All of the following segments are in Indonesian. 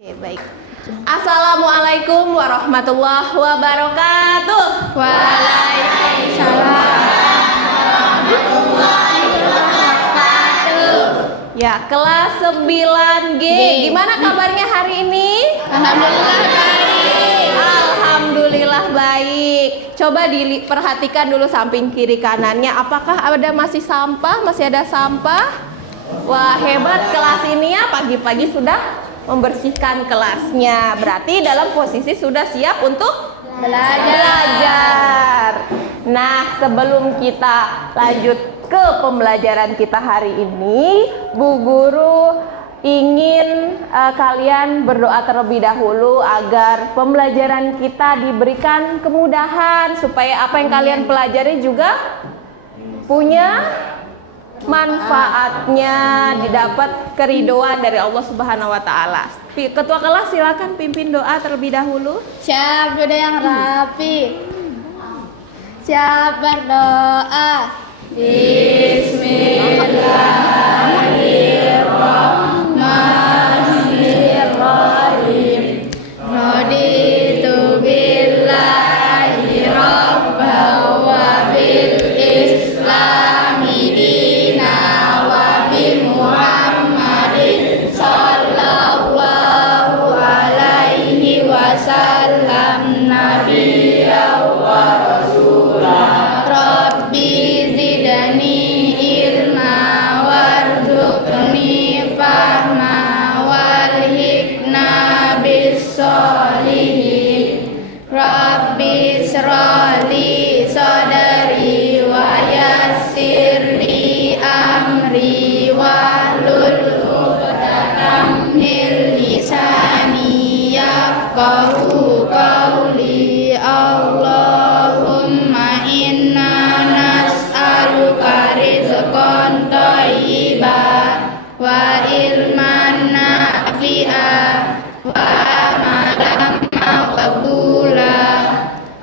Oke, baik. Assalamualaikum warahmatullahi wabarakatuh. Waalaikumsalam warahmatullahi wabarakatuh. Ya, kelas 9G. Gimana kabarnya hari ini? Alhamdulillah baik. Alhamdulillah baik. Coba diperhatikan dulu samping kiri kanannya. Apakah ada masih sampah? Masih ada sampah? Wah, hebat kelas ini ya, pagi-pagi sudah membersihkan kelasnya. Berarti dalam posisi sudah siap untuk belajar. Nah, sebelum kita lanjut ke pembelajaran kita hari ini, Bu Guru ingin kalian berdoa terlebih dahulu agar pembelajaran kita diberikan kemudahan, supaya apa yang kalian pelajari juga punya manfaatnya, didapat keridhaan dari Allah Subhanahu wa taala. Ketua kelas silakan pimpin doa terlebih dahulu. Siap sudah yang rapi. Siap berdoa. Bismillahirrahmanirrahim. Raditu billahi rabban wa bil islami dina wa bi Muhammadin sallallahu alaihi wasallam nabiyya wa rasulah. Rabbi zidni ilma warzuqni fahma walhiqna bis-sholihin. Rabbi shrali sadri wa yassirli amri wahlul 'uqdatam min lisani yafqahu qawli. Allahumma inna nas'aluka rizqan thayyiban wa ilman nafi'an wa amalan maqbulan.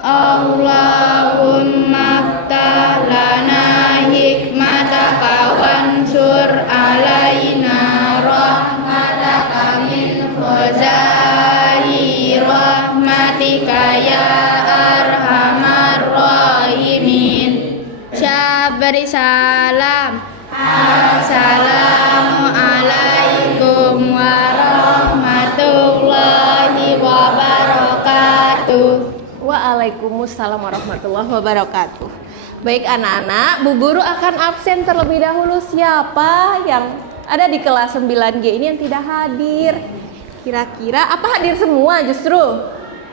Allahumma aftah lana hikmataka wansur alaina rahmataka min khazai rahmatika ya arhamar rahimin. Beri salam. Assalamualaikum warahmatullahi wabarakatuh. Waalaikumsalam warahmatullahi wabarakatuh. Baik anak-anak, Bu Guru akan absen terlebih dahulu. Siapa yang ada di kelas 9G ini yang tidak hadir? Kira-kira apa hadir semua justru?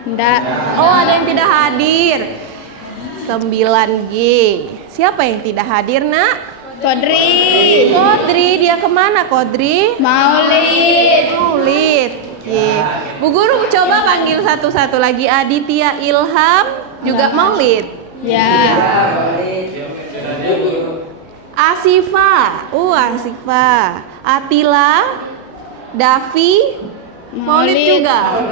Enggak. Oh, ada yang tidak hadir. 9G. Siapa yang tidak hadir, Nak? Kodri. Kodri, dia kemana Kodri? Maulid. Maulid. Oke. Bu Guru coba panggil satu-satu lagi. Aditya Ilham juga Maulid. Ya. Asifa. Asifa. Atila. Davi. Maulid juga.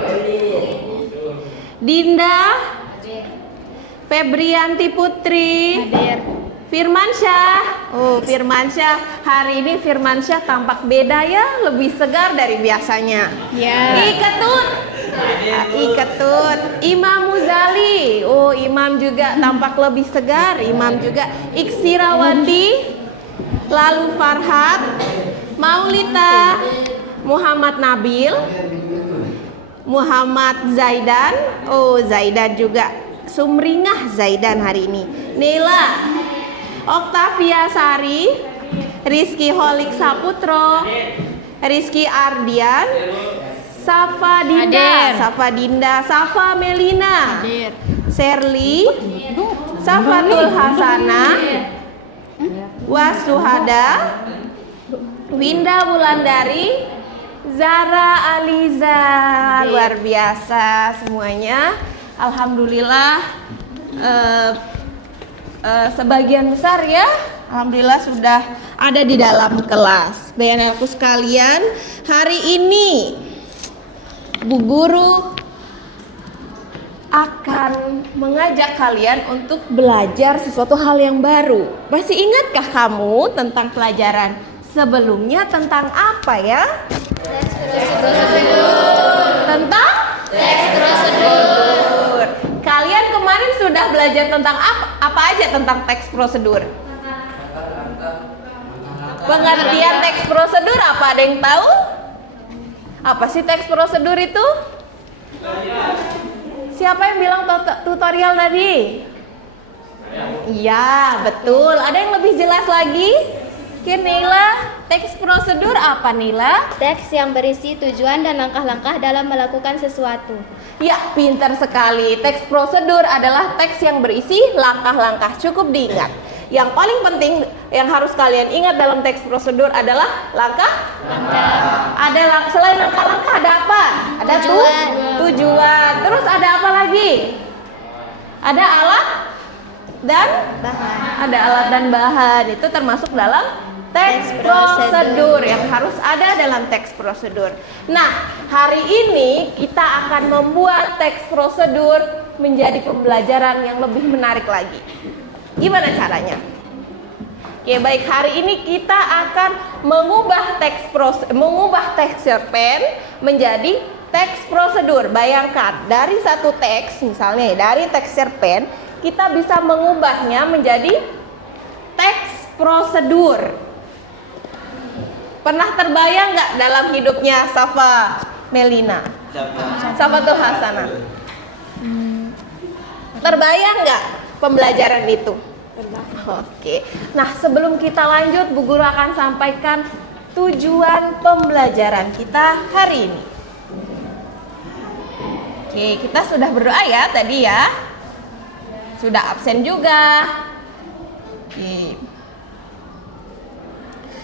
Dinda. Febrianti Putri. Hadir. Firmansyah. Firmansyah. Hari ini Firmansyah tampak beda ya, lebih segar dari biasanya. Ya. Iketut. Imam Muzali. Imam juga tampak lebih segar. Imam juga. Iksirawati. Lalu Farhat. Maulita. Muhammad Nabil. Muhammad Zaidan. Zaidan juga. Sumringah Zaidan hari ini. Nela. Oktavia Sari. Rizky Holik Saputro. Rizky Ardian. Safa Dinda. Safa Melina. Hadir. Serli. Safatul Hasana. Wasuhada. Winda Wulandari. Zara Aliza. Luar biasa semuanya. Alhamdulillah sebagian besar ya, alhamdulillah sudah ada di dalam kelas. Baik anakku sekalian, hari ini Bu Guru akan mengajak kalian untuk belajar sesuatu hal yang baru. Masih ingatkah kamu tentang pelajaran sebelumnya tentang apa ya? Prosedur. tentang Teks prosedur. Kalian kemarin sudah belajar tentang apa aja tentang teks prosedur? Pengertian teks prosedur apa? Ada yang tahu? Apa sih teks prosedur itu? Siapa yang bilang tutorial tadi? Iya, betul. Ada yang lebih jelas lagi? Oke, Nila, teks prosedur apa, Nila? Teks yang berisi tujuan dan langkah-langkah dalam melakukan sesuatu. Ya, pintar sekali. Teks prosedur adalah teks yang berisi langkah-langkah. Cukup diingat. Yang paling penting yang harus kalian ingat dalam teks prosedur adalah langkah. Selain langkah-langkah ada apa? Ada Tujuan. tujuan. Terus ada apa lagi? Ada alat dan Bahan. ada alat dan bahan. Itu termasuk dalam teks prosedur yang harus ada dalam teks prosedur. Nah, hari ini kita akan membuat teks prosedur menjadi pembelajaran yang lebih menarik lagi. Gimana caranya? Oke, baik, hari ini kita akan mengubah teks cerpen menjadi teks prosedur. Bayangkan, dari satu teks, misalnya dari teks cerpen, kita bisa mengubahnya menjadi teks prosedur. Pernah terbayang nggak dalam hidupnya Safa Melina? Safa tuh Hasanah. Terbayang nggak pembelajaran itu? Oke. Nah, sebelum kita lanjut, Bu Guru akan sampaikan tujuan pembelajaran kita hari ini. Oke, kita sudah berdoa ya tadi ya. Sudah absen juga. Oke.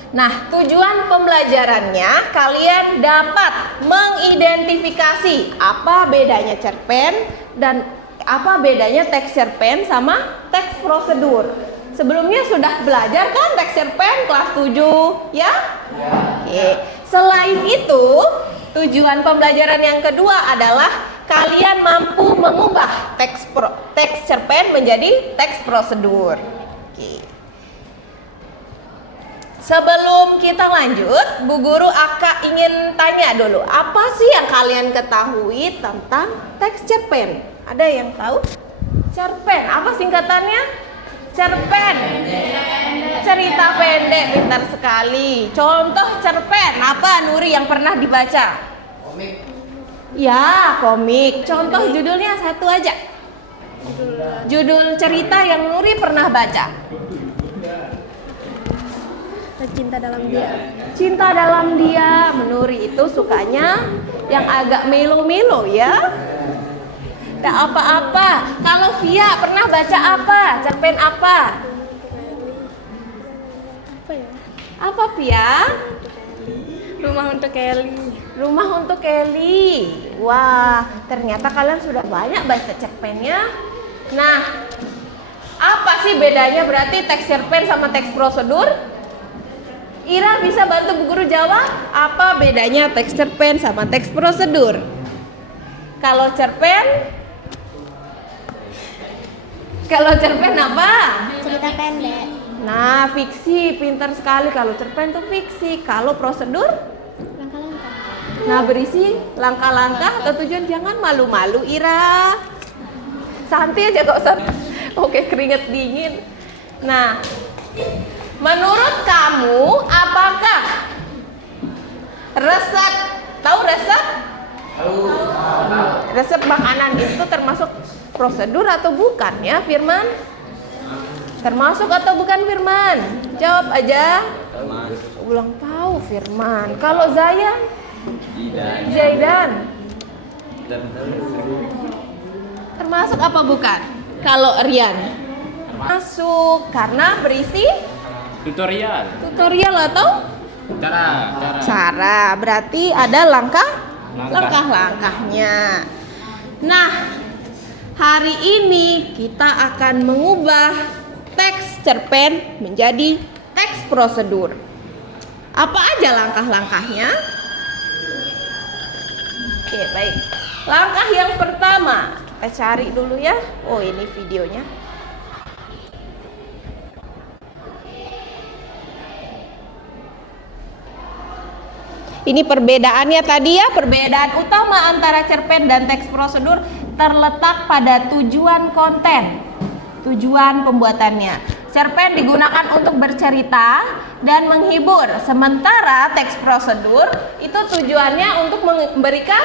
Nah, tujuan pembelajarannya kalian dapat mengidentifikasi apa bedanya cerpen dan apa bedanya teks cerpen sama teks prosedur. Sebelumnya sudah belajar kan teks cerpen kelas 7 ya? Oke. Selain itu, tujuan pembelajaran yang kedua adalah kalian mampu mengubah teks cerpen menjadi teks prosedur. Oke. Sebelum kita lanjut, Bu Guru ingin tanya dulu, apa sih yang kalian ketahui tentang teks cerpen? Ada yang tahu? Cerpen, apa singkatannya? Cerpen. Cerita pendek, pintar sekali. Contoh cerpen, apa Nuri yang pernah dibaca? Komik. Ya, komik. Contoh judulnya satu aja. Judul cerita yang Nuri pernah baca. Cinta dalam dia. Cinta dalam dia. Nuri itu sukanya yang agak melo-melo ya. Tak apa-apa. Kalau Via pernah baca apa? Cerpen apa? Apa ya? Apa Via? Rumah untuk Kelly. Rumah untuk Kelly. Wah, ternyata kalian sudah banyak baca cerpennya. Nah, apa sih bedanya berarti teks cerpen sama teks prosedur? Ira bisa bantu Bu Guru jawab? Apa bedanya teks cerpen sama teks prosedur? Kalau cerpen apa? Cerita pendek. Nah, fiksi, pintar sekali. Kalau cerpen itu fiksi. Kalau prosedur? Langkah-langkah. Nah, berisi langkah-langkah atau tujuan. Jangan malu-malu, Ira. Santai aja kok, Oke, keringet dingin. Nah, menurut kamu, apakah resep, tahu resep? Resep makanan itu termasuk prosedur atau bukan ya, Firman? Termasuk atau bukan, Firman? Jawab aja. Ulang tahu, Firman. Kalau Zayan? Zaidan. Termasuk apa bukan? Kalau Rian? Masuk, karena berisi tutorial atau cara. Berarti ada langkah-langkahnya. Nah, hari ini kita akan mengubah teks cerpen menjadi teks prosedur. Apa aja langkah-langkahnya? Oke, baik. Langkah yang pertama, kita cari dulu ya. Oh, ini videonya. Ini perbedaannya tadi ya, perbedaan utama antara cerpen dan teks prosedur terletak pada tujuan konten, tujuan pembuatannya. Cerpen digunakan untuk bercerita dan menghibur, sementara teks prosedur itu tujuannya untuk memberikan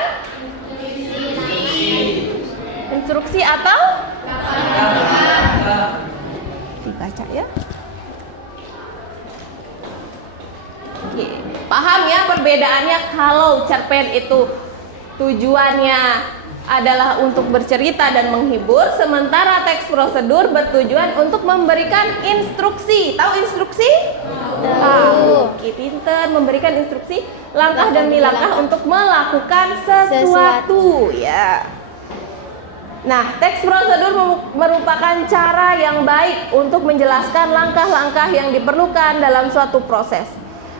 instruksi atau dibaca ya. Oke, paham ya perbedaannya? Kalau cerpen itu tujuannya adalah untuk bercerita dan menghibur, sementara teks prosedur bertujuan untuk memberikan instruksi. Tahu instruksi? Tahu. Oke, pinter, memberikan instruksi langkah demi langkah untuk melakukan sesuatu ya. Nah, teks prosedur merupakan cara yang baik untuk menjelaskan langkah-langkah yang diperlukan dalam suatu proses.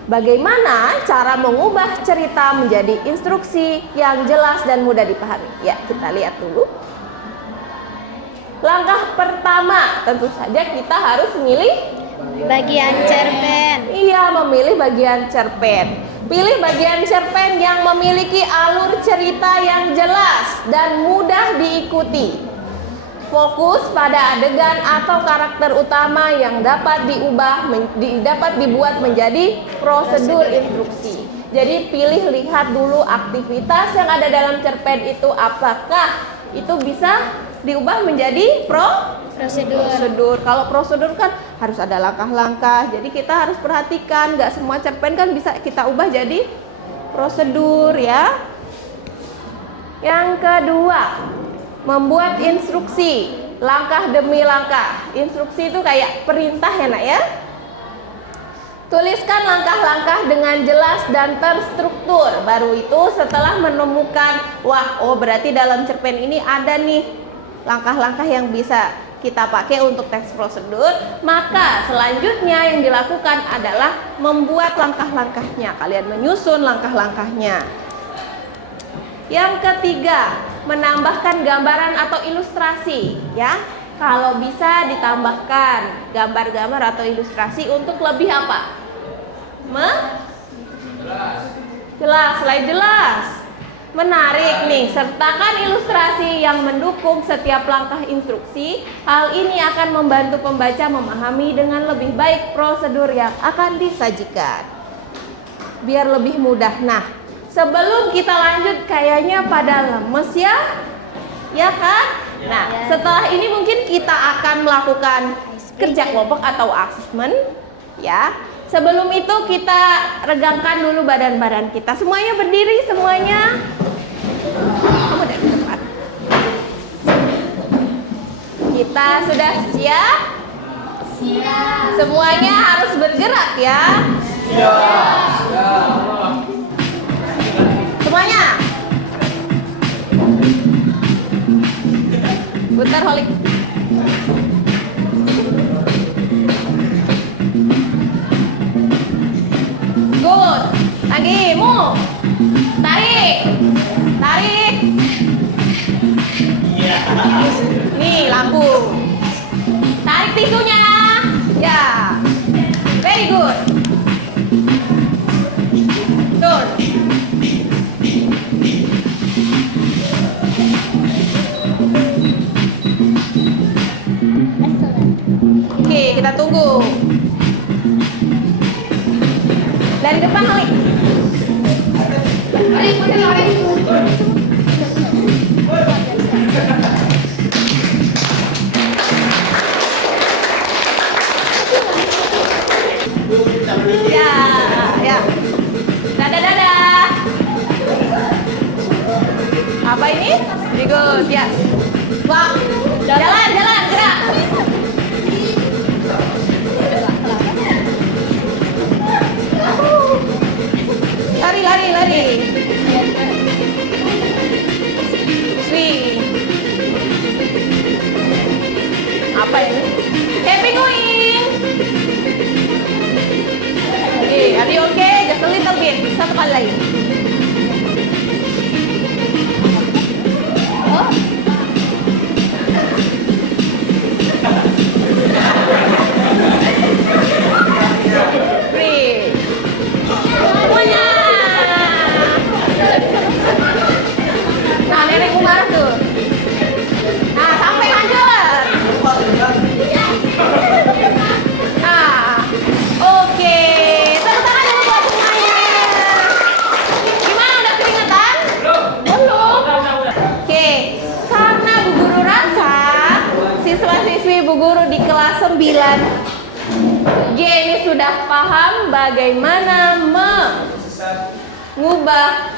Bagaimana cara mengubah cerita menjadi instruksi yang jelas dan mudah dipahami? Ya, kita lihat dulu. Langkah pertama, tentu saja kita harus memilih bagian cerpen. Iya, memilih bagian cerpen. Pilih bagian cerpen yang memiliki alur cerita yang jelas dan mudah diikuti. Fokus pada adegan atau karakter utama yang dapat dibuat menjadi prosedur instruksi. Jadi pilih, lihat dulu aktivitas yang ada dalam cerpen itu, apakah itu bisa diubah menjadi prosedur. Kalau prosedur kan harus ada langkah-langkah, jadi kita harus perhatikan, nggak semua cerpen kan bisa kita ubah jadi prosedur ya. Yang kedua, membuat instruksi langkah demi langkah. Instruksi itu kayak perintah ya nak ya. Tuliskan langkah-langkah dengan jelas dan terstruktur. Baru itu setelah menemukan, berarti dalam cerpen ini ada nih langkah-langkah yang bisa kita pakai untuk teks prosedur, maka selanjutnya yang dilakukan adalah membuat langkah-langkahnya. Kalian menyusun langkah-langkahnya. Yang ketiga, menambahkan gambaran atau ilustrasi ya. Kalau bisa ditambahkan gambar-gambar atau ilustrasi untuk lebih apa? Jelas, menarik nih. Sertakan ilustrasi yang mendukung setiap langkah instruksi. Hal ini akan membantu pembaca memahami dengan lebih baik prosedur yang akan disajikan, biar lebih mudah. Nah, sebelum kita lanjut, kayaknya pada lemes ya kan? Nah, setelah ini mungkin kita akan melakukan kerja kelompok atau asesmen ya. Sebelum itu kita regangkan dulu badan-badan kita. Semuanya berdiri, semuanya. Kamu dari depan. Kita sudah siap? Siap. Semuanya harus bergerak ya. Siap. Semuanya. Putar holik. Good. Lagi, move. Tarik. Nih lampu. Tarik tisunya. Ya. Very good. Turn. Oke, kita tunggu. Dari depan kali. Lari. Ya. Dadah. Apa ini? Very good, ya. Wah, jalan, gerak. Lari. Swing. Apa ini? Happy going. Are you okay? Just a little bit. Satu kali lagi. Breathe. Semuanya. Bu Guru di kelas 9 G ini sudah paham bagaimana mengubah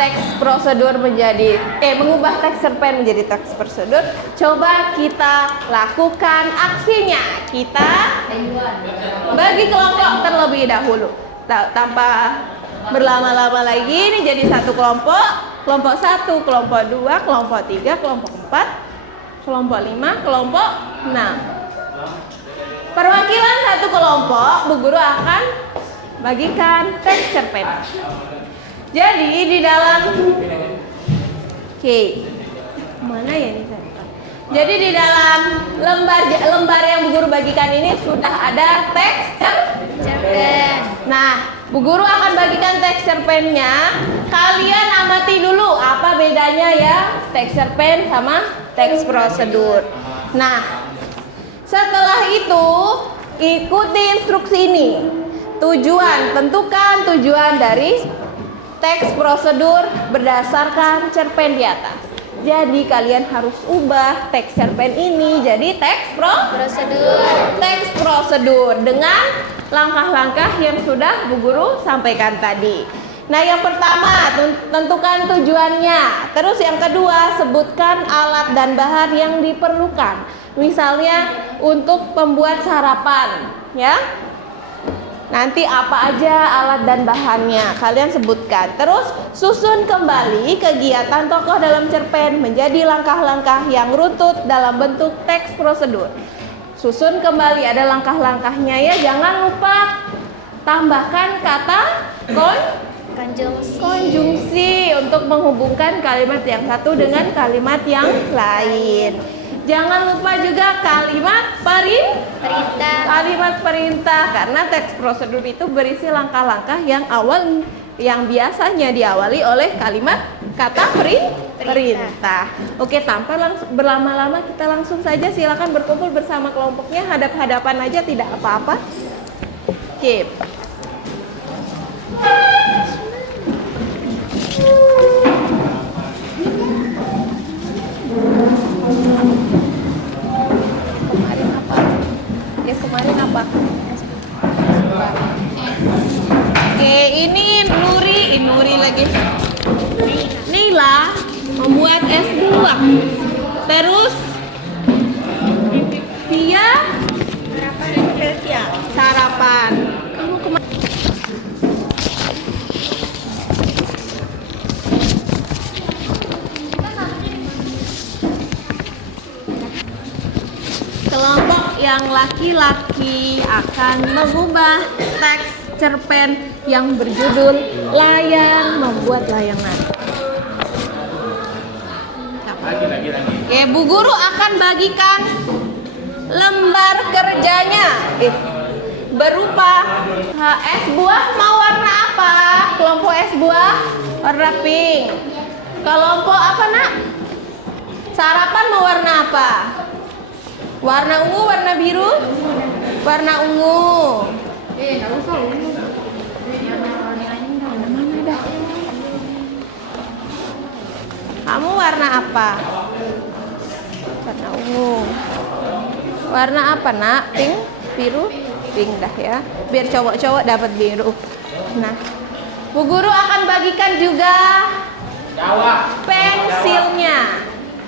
teks prosedur menjadi mengubah teks cerpen menjadi teks prosedur. Coba kita lakukan aksinya. Kita bagi kelompok terlebih dahulu. Tanpa berlama-lama lagi, ini jadi satu kelompok. Kelompok 1, kelompok 2, kelompok 3, kelompok 4, kelompok 5, kelompok 6. Perwakilan satu kelompok, Bu Guru akan bagikan teks cerpen. Jadi di dalam mana ya ini saya? Jadi di dalam lembar yang Bu Guru bagikan ini sudah ada teks cerpen. Nah, Bu Guru akan bagikan teks cerpennya. Kalian amati dulu apa bedanya ya teks cerpen sama teks prosedur. Nah, setelah itu ikuti instruksi ini. Tujuan, tentukan tujuan dari teks prosedur berdasarkan cerpen di atas. Jadi kalian harus ubah teks cerpen ini jadi teks prosedur. Teks prosedur dengan langkah-langkah yang sudah Bu Guru sampaikan tadi. Nah, yang pertama tentukan tujuannya. Terus yang kedua sebutkan alat dan bahan yang diperlukan. Misalnya untuk pembuat sarapan, ya. Nanti apa aja alat dan bahannya kalian sebutkan. Terus susun kembali kegiatan tokoh dalam cerpen menjadi langkah-langkah yang runtut dalam bentuk teks prosedur. Susun kembali, ada langkah-langkahnya ya. Jangan lupa tambahkan kata konjungsi untuk menghubungkan kalimat yang satu dengan kalimat yang lain. Jangan lupa juga kalimat perintah, karena teks prosedur itu berisi langkah-langkah yang biasanya diawali oleh kalimat kata perintah. Oke, tanpa berlama-lama kita langsung saja silakan berkumpul bersama kelompoknya, hadap-hadapan aja tidak apa-apa. Oke. Kemarin apa? Oke, ini Nuri lagi. Nila membuat es buah. Terus Tia sarapan. Kamu kemana? Kelompok yang laki-laki akan mengubah teks cerpen yang berjudul Layang Membuat Layangan. Oke, Bu Guru akan bagikan lembar kerjanya berupa es buah. Mau warna apa? Kelompok es buah warna pink. Kelompok apa, Nak? Sarapan mau warna apa? Warna ungu, warna biru? Warna ungu. Enggak usah ungu. Mana dah? Kamu warna apa? Warna ungu. Warna apa, Nak? Pink, biru? Pink dah ya. Biar cowok-cowok dapat biru. Nah, Bu Guru akan bagikan juga pensilnya.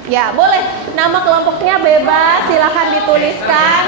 Ya, boleh. Nama kelompoknya bebas, silakan dituliskan.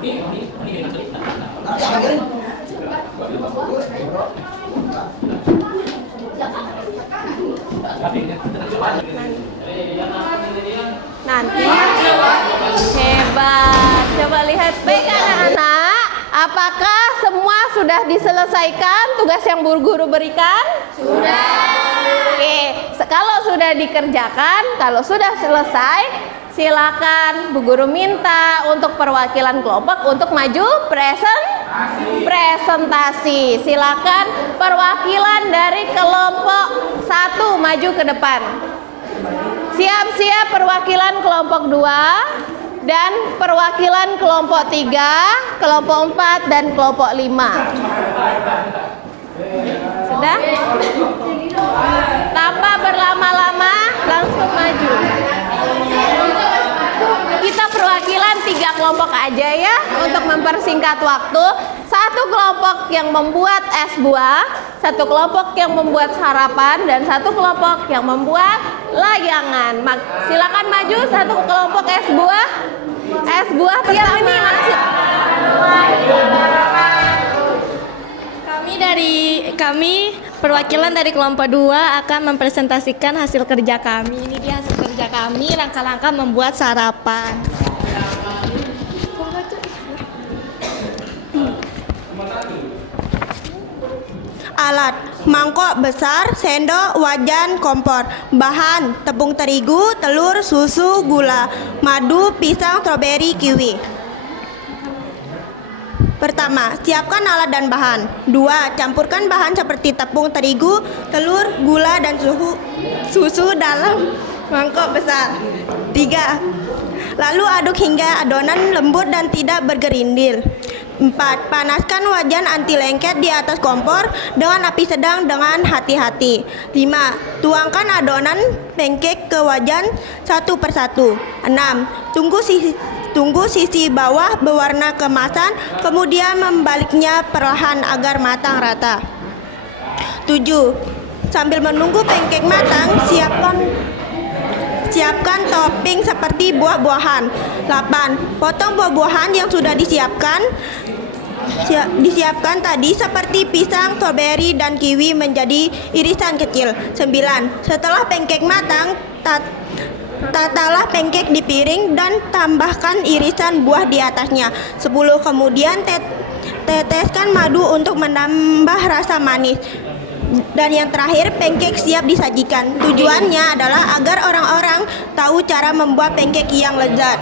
Nanti hebat. Coba lihat baik anak-anak. Apakah semua sudah diselesaikan tugas yang Bu Guru berikan? Sudah. Oke, kalau sudah dikerjakan, kalau sudah selesai, silakan Bu Guru minta untuk perwakilan kelompok untuk maju presentasi. Silakan perwakilan dari kelompok 1 maju ke depan. Siap-siap perwakilan kelompok 2 dan perwakilan kelompok 3, kelompok 4 dan kelompok 5. Sudah? Tanpa berlama-lama langsung maju. Kita perwakilan 3 kelompok aja ya untuk mempersingkat waktu. 1 kelompok yang membuat es buah, 1 kelompok yang membuat sarapan, dan 1 kelompok yang membuat layangan. Silakan maju 1 kelompok es buah. Es buah pertama. Ini masih. Kami perwakilan dari kelompok 2 akan mempresentasikan hasil kerja kami. Ini dia hasil kerja kami, langkah-langkah membuat sarapan. Alat: mangkok besar, sendok, wajan, kompor. Bahan: tepung terigu, telur, susu, gula, madu, pisang, stroberi, kiwi. Pertama, siapkan alat dan bahan. 2. Campurkan bahan seperti tepung terigu, telur, gula, dan susu dalam mangkok besar. 3. Lalu aduk hingga adonan lembut dan tidak bergerindil. 4. Panaskan wajan anti lengket di atas kompor dengan api sedang dengan hati-hati. 5. Tuangkan adonan pancake ke wajan satu persatu. 6. Tunggu sisi bawah berwarna keemasan, kemudian membaliknya perlahan agar matang rata. 7. Sambil menunggu pancake matang, siapkan topping seperti buah-buahan. 8. Potong buah-buahan yang sudah disiapkan tadi seperti pisang, stroberi, dan kiwi menjadi irisan kecil. 9. Setelah pancake matang, tatalah pancake di piring dan tambahkan irisan buah di atasnya. 10. Kemudian teteskan madu untuk menambah rasa manis. Dan yang terakhir, pancake siap disajikan. Tujuannya adalah agar orang-orang tahu cara membuat pancake yang lezat.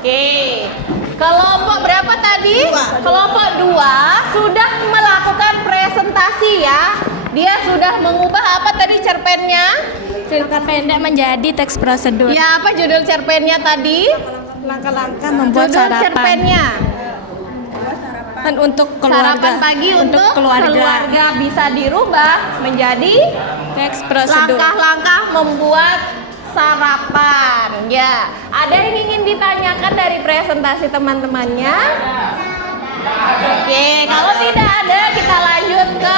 Oke. Kelompok berapa tadi? 2. Kelompok 2 sudah melakukan presentasi ya. Dia sudah mengubah apa tadi cerpennya? Cerita pendek menjadi teks prosedur. Ya, apa judul cerpennya tadi? Langkah-langkah membuat Judul sarapan. cerpennya. Dan untuk keluarga. Sarapan pagi untuk keluarga bisa dirubah menjadi Teks prosedur. langkah-langkah membuat sarapan. Ya, ada yang ingin ditanyakan dari presentasi teman-temannya? Oke, kalau tidak ada kita lanjut ke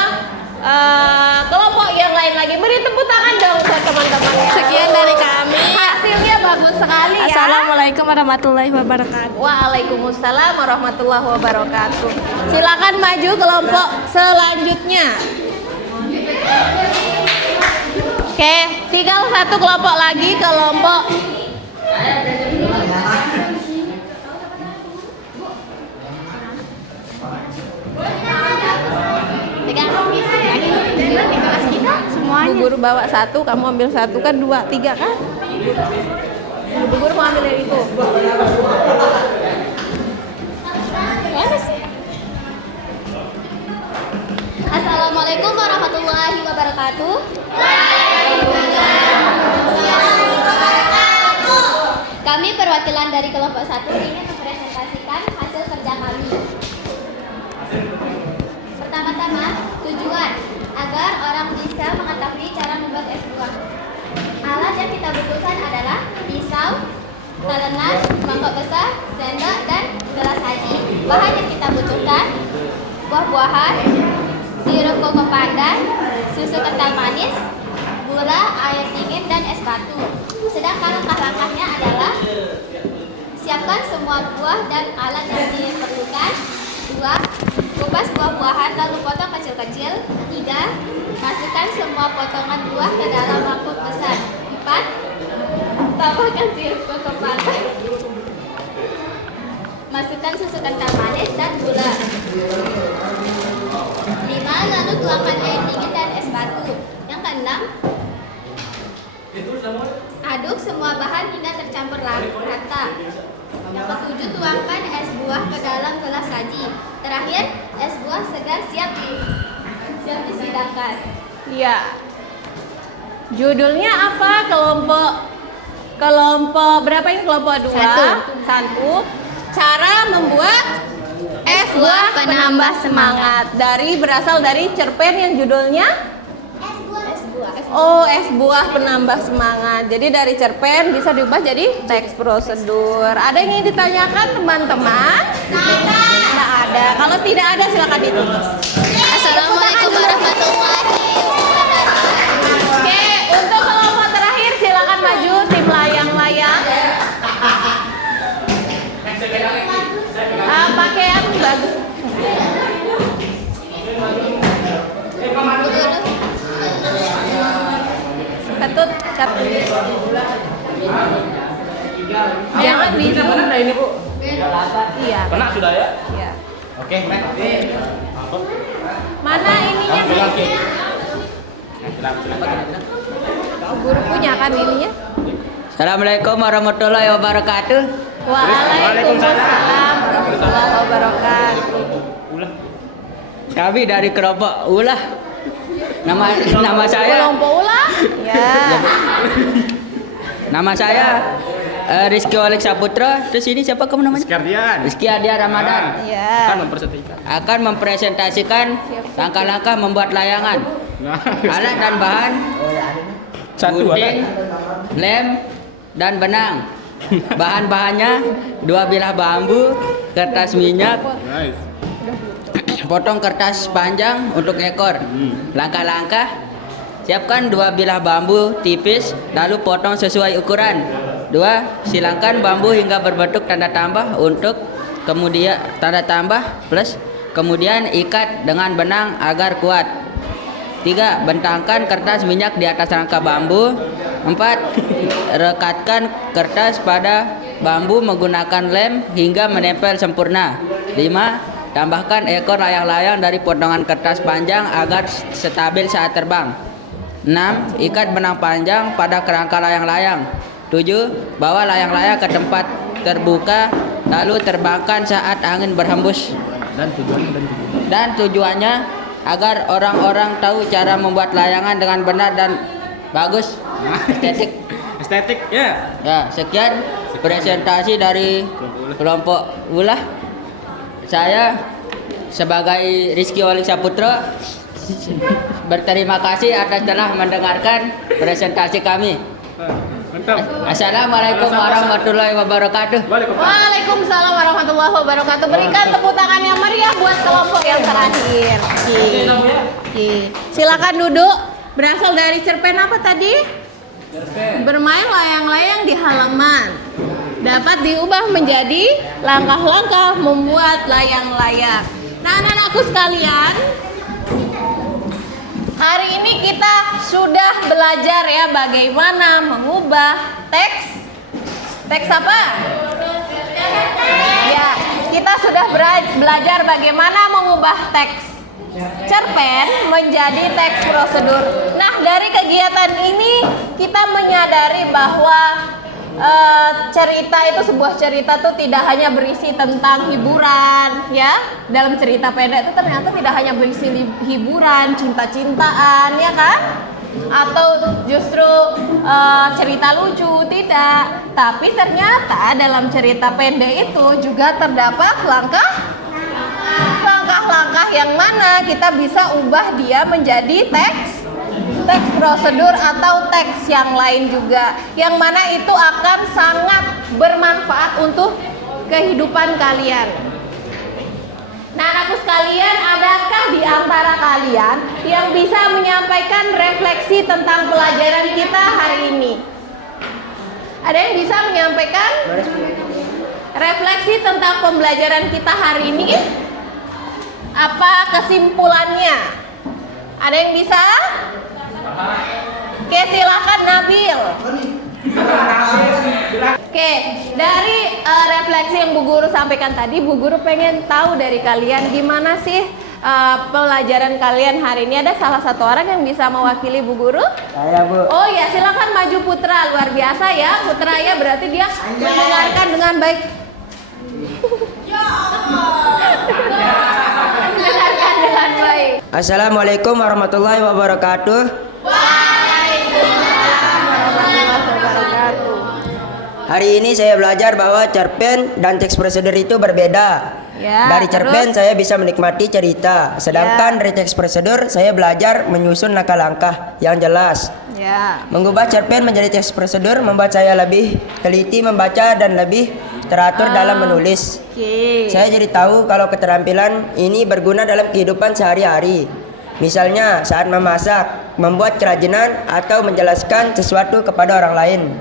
kelompok yang lain lagi. Beri tepuk tangan dong buat teman-temannya. Sekian dari kami. Hasilnya bagus sekali ya. Assalamualaikum warahmatullahi wabarakatuh. Waalaikumsalam warahmatullahi wabarakatuh. Silakan maju kelompok selanjutnya. Oke, tinggal 1 kelompok lagi, kelompok semuanya. Bu Guru bawa 1, kamu ambil 1 kan 2, 3 kan? Bu Guru mau ambil dari itu. Assalamualaikum warahmatullahi wabarakatuh. Kami perwakilan dari kelompok 1 ingin mempresentasikan hasil kerja kami. Pertama-tama, tujuan agar orang bisa mengetahui cara membuat es buah. Alat yang kita butuhkan adalah pisau, talenan, mangkok besar, sendok, dan gelas saji. Bahan yang kita butuhkan: buah-buahan, sirup koko pandan, susu kental manis, gula, air dingin, dan es batu. Sedangkan langkah-langkahnya adalah siapkan semua buah dan alat yang diperlukan. Masukkan semua potongan buah ke dalam mangkuk besar. 4. Tambahkan sirup koko pandan. Masukkan susu kental manis dan gula. 5. Lalu tuangkan air dingin dan es batu. Yang keenam, aduk semua bahan hingga tercampur rata. Yang ketujuh, tuangkan es buah ke dalam gelas saji. Terakhir, es buah segar siap disidangkan. Iya. Judulnya apa? Kelompok berapa ini? Kelompok 2. Satu. Cara membuat es buah penambah semangat. Berasal dari cerpen yang judulnya es buah penambah semangat. Jadi dari cerpen bisa diubah jadi teks prosedur. Ada yang ingin ditanyakan teman-teman? Tidak ada. Kalau tidak ada silakan ditutup. Assalamualaikum warahmatullahi wabarakatuh. Oke, untuk kelompok terakhir silakan maju tim layang-layang. Pakaian bagus. Ketut. Jangan di ini Bu. Iya. Kena sudah ya? Iya. Oke. Mana ininya nih? Guru punya kan ininya? Assalamualaikum warahmatullahi wabarakatuh. Waalaikumsalam warahmatullahi wabarakatuh. Kami dari kelompok ulah. Nama saya. Kelompok ulah? Ya. Nama saya Rizky Oleg Saputra. Terus ini siapa kamu namanya? Rizky Ardian Ramadan. Ya. Akan mempresentasikan langkah-langkah membuat layangan. Alat dan bahan: gunting, lem, dan benang. Bahan-bahannya 2 bilah bambu, kertas minyak, potong kertas panjang untuk ekor. Langkah-langkah: siapkan 2 bilah bambu tipis, lalu potong sesuai ukuran. 2. Silangkan bambu hingga berbentuk tanda tambah untuk kemudian tanda tambah plus, kemudian ikat dengan benang agar kuat. 3. Bentangkan kertas minyak di atas rangka bambu. 4. Rekatkan kertas pada bambu menggunakan lem hingga menempel sempurna. 5. Tambahkan ekor layang-layang dari potongan kertas panjang agar stabil saat terbang. 6. Ikat benang panjang pada kerangka layang-layang. 7. Bawa layang-layang ke tempat terbuka, lalu terbangkan saat angin berhembus. Dan tujuannya agar orang-orang tahu cara membuat layangan dengan benar dan bagus, estetik. Ya. Sekian presentasi dari kelompok ulah. Saya sebagai Rizky Oleg Saputra berterima kasih atas telah mendengarkan presentasi kami. Assalamualaikum warahmatullahi wabarakatuh. Waalaikumsalam warahmatullahi wabarakatuh. Berikan tepuk tangan yang meriah buat kelompok yang terakhir. Silakan duduk. Berasal dari cerpen apa tadi? Bermain layang-layang di halaman. Dapat diubah menjadi langkah-langkah membuat layang-layang. Nah, anak-anakku sekalian, hari ini kita sudah belajar ya bagaimana mengubah teks. Teks apa? Ya, kita sudah belajar bagaimana mengubah teks cerpen menjadi teks prosedur. Nah, dari kegiatan ini kita menyadari bahwa cerita itu, sebuah cerita tuh tidak hanya berisi tentang hiburan ya. Dalam cerita pendek itu ternyata tidak hanya berisi hiburan, cinta-cintaan ya kan, atau justru cerita lucu, tidak. Tapi ternyata dalam cerita pendek itu juga terdapat langkah-langkah yang mana kita bisa ubah dia menjadi teks prosedur atau teks yang lain juga, yang mana itu akan sangat bermanfaat untuk kehidupan kalian. Nah, anakku sekalian, adakah di antara kalian yang bisa menyampaikan refleksi tentang pelajaran kita hari ini? Ada yang bisa menyampaikan refleksi tentang pembelajaran kita hari ini? Apa kesimpulannya? Ada yang bisa? Oke, silakan Nabil. Oke, dari refleksi yang Bu Guru sampaikan tadi, Bu Guru pengen tahu dari kalian gimana sih pelajaran kalian hari ini. Ada salah satu orang yang bisa mewakili Bu Guru? Saya, Bu. Oh ya, silakan maju Putra. Luar biasa ya, Putra ya, berarti dia mendengarkan dengan baik. Mendengarkan dengan baik. Assalamualaikum warahmatullahi wabarakatuh. Waalaikumsalam warahmatullahi wabarakatuh. Hari ini saya belajar bahwa cerpen dan teks prosedur itu berbeda. Ya, Dari cerpen terus? saya bisa menikmati cerita, sedangkan dari teks prosedur saya belajar menyusun langkah-langkah yang jelas. Ya. Mengubah cerpen menjadi teks prosedur membuat saya lebih teliti membaca dan lebih teratur dalam menulis. Oke. Saya jadi tahu kalau keterampilan ini berguna dalam kehidupan sehari-hari. Misalnya saat memasak, membuat kerajinan, atau menjelaskan sesuatu kepada orang lain.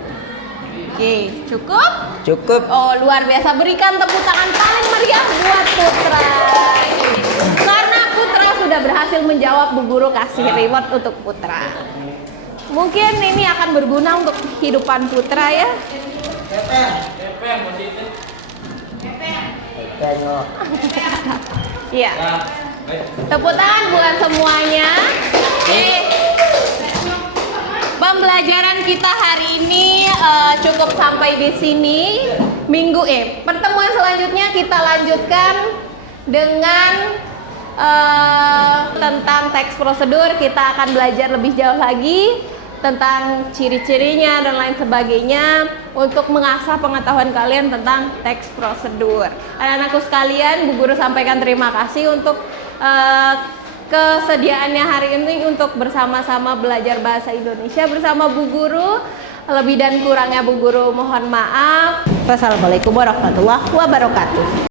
Oke, cukup? Cukup. Oh, luar biasa. Berikan tepuk tangan paling meriah buat Putra. Karena Putra sudah berhasil menjawab, Bu Guru kasih reward untuk Putra. Mungkin ini akan berguna untuk kehidupan Putra ya. Iya. Tepuk tangan buat semuanya. Oke. Pembelajaran kita hari ini cukup sampai di sini. Pertemuan selanjutnya kita lanjutkan dengan tentang teks prosedur. Kita akan belajar lebih jauh lagi tentang ciri-cirinya dan lain sebagainya untuk mengasah pengetahuan kalian tentang teks prosedur. Anak-anakku sekalian, Bu Guru sampaikan terima kasih untuk kesediaannya hari ini untuk bersama-sama belajar bahasa Indonesia bersama Bu Guru. Lebih dan kurangnya Bu Guru mohon maaf. Wassalamualaikum warahmatullahi wabarakatuh.